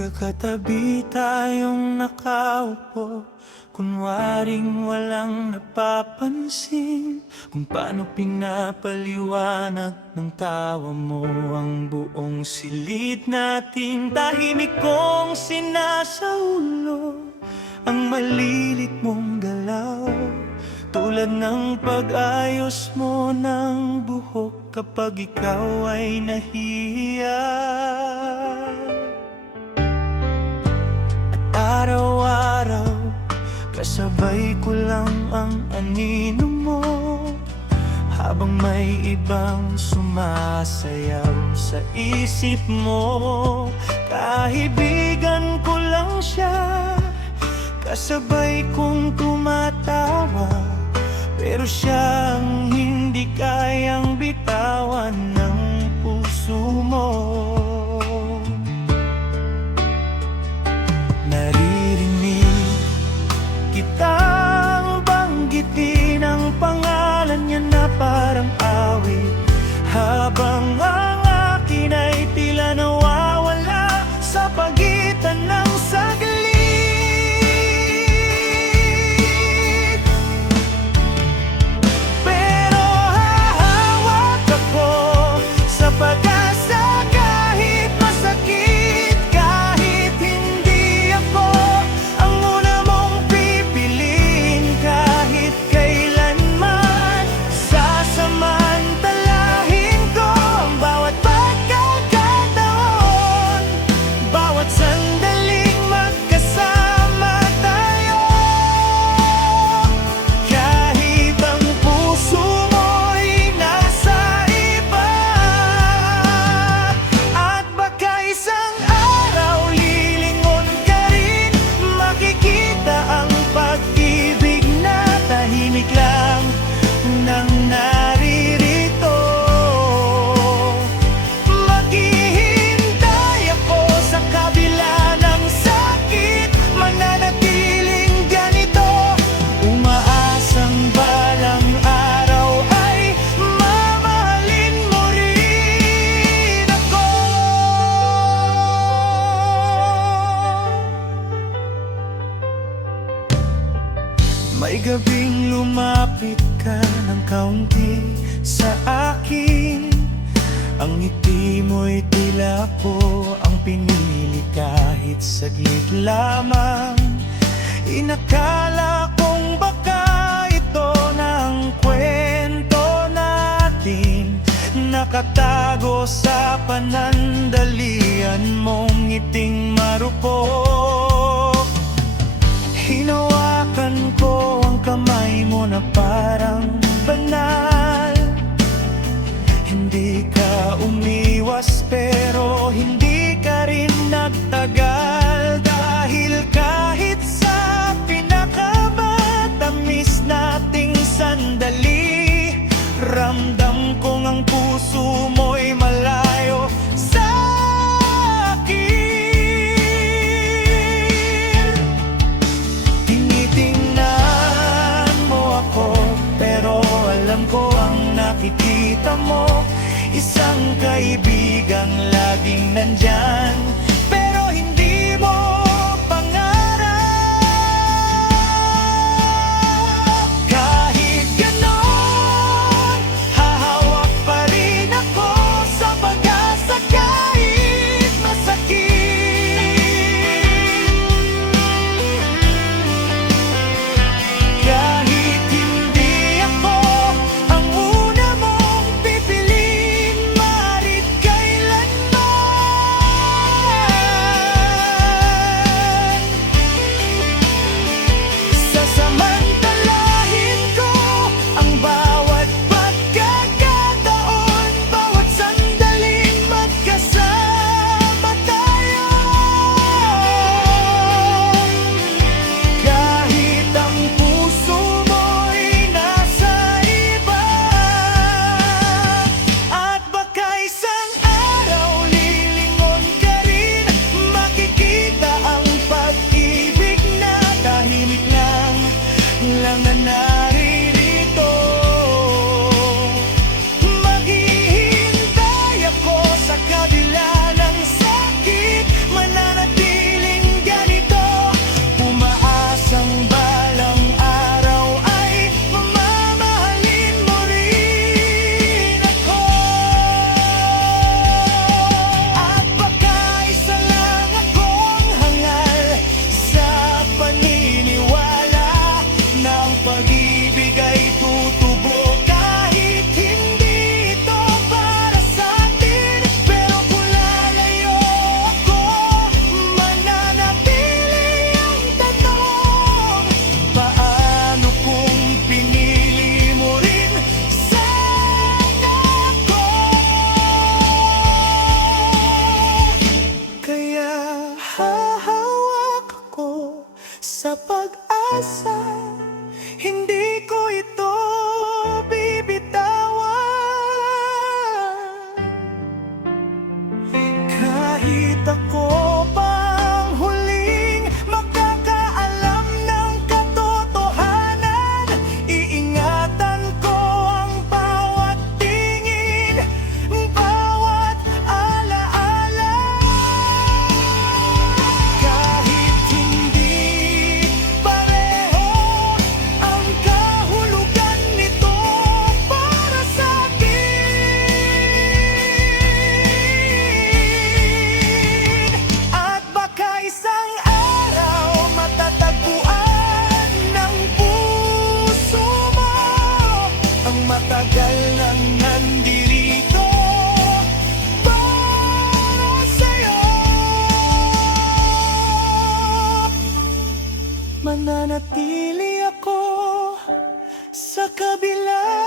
Magkakatabi tayong nakaupo, kunwaring walang napapansin, kung paano pinapaliwanag ng tawa mo ang buong silid natin. Tahimik kong sinasaulo ang malilit mong galaw, tulad ng pag-ayos mo ng buhok kapag ikaw ay nahihiya. Araw-araw, kasabay ko lang ang anino mo, habang may ibang sumasayaw sa isip mo. Kaibigan ko lang siya, kasabay kong tumatawa, pero siyang hindi kayang bitawan ng puso mo. Naririnig kitang banggitin ang pangalan niya na parang awit, habang ang akin ay tila nawawala sa pagitan ng saglit. Pero hahawak ako sa pag-asa kahit masakit, kahit hindi ako ang una mong pipiliin, kahit kailanman sasamantalahin ko ang bawat pagkakataon, bawat sandaling magkasama tayo. Kahit ang puso mo'y nasa iba, at baka isang araw lilingon ka rin, makikita ang pag-ibig na tahimik lang nang naririto. Maghihintay ako sa kabila ng sakit, mananatiling ganito, umaasang balang araw ay mamahalin mo rin ako. May gabing lumapit ka ng kaunti sa akin, ang ngiti mo'y tila ko ang pinili kahit saglit lamang. Inakala kong baka ito na ang kwento natin, nakatago sa panandalian mong ngiting marupok. Hinawakan ko ang kamay mo na parang banal, hindi ka umiwas pero hindi ka rin nagtagal, dahil kahit sa pinakamatamis nating sandali, ramdam kong ang puso mo'y malayo sa akin. Tinitingnan mo ako, pero alam ko ang nakikita mo, isang kaibigang laging nandyan, pero hindi mo pangarap. Kahit ganon, hahawak pa rin ako sa pag-asa kahit masakit. Kahit hindi ako ang una mong pipiliin, maaarit kailanman pag-asa. Hindi ko ito bibitawan. Kahit ako pang huling makakaalam ng katotohanan, iingatan ko ang bawat tingin, bawat alaala. Kahit hindi pareho ang kahulugan nito para sa'kin. At baka isang araw matatagpuan ng puso mo ang matagal nang nandirito para sa'yo. Mananatili ako sa kabila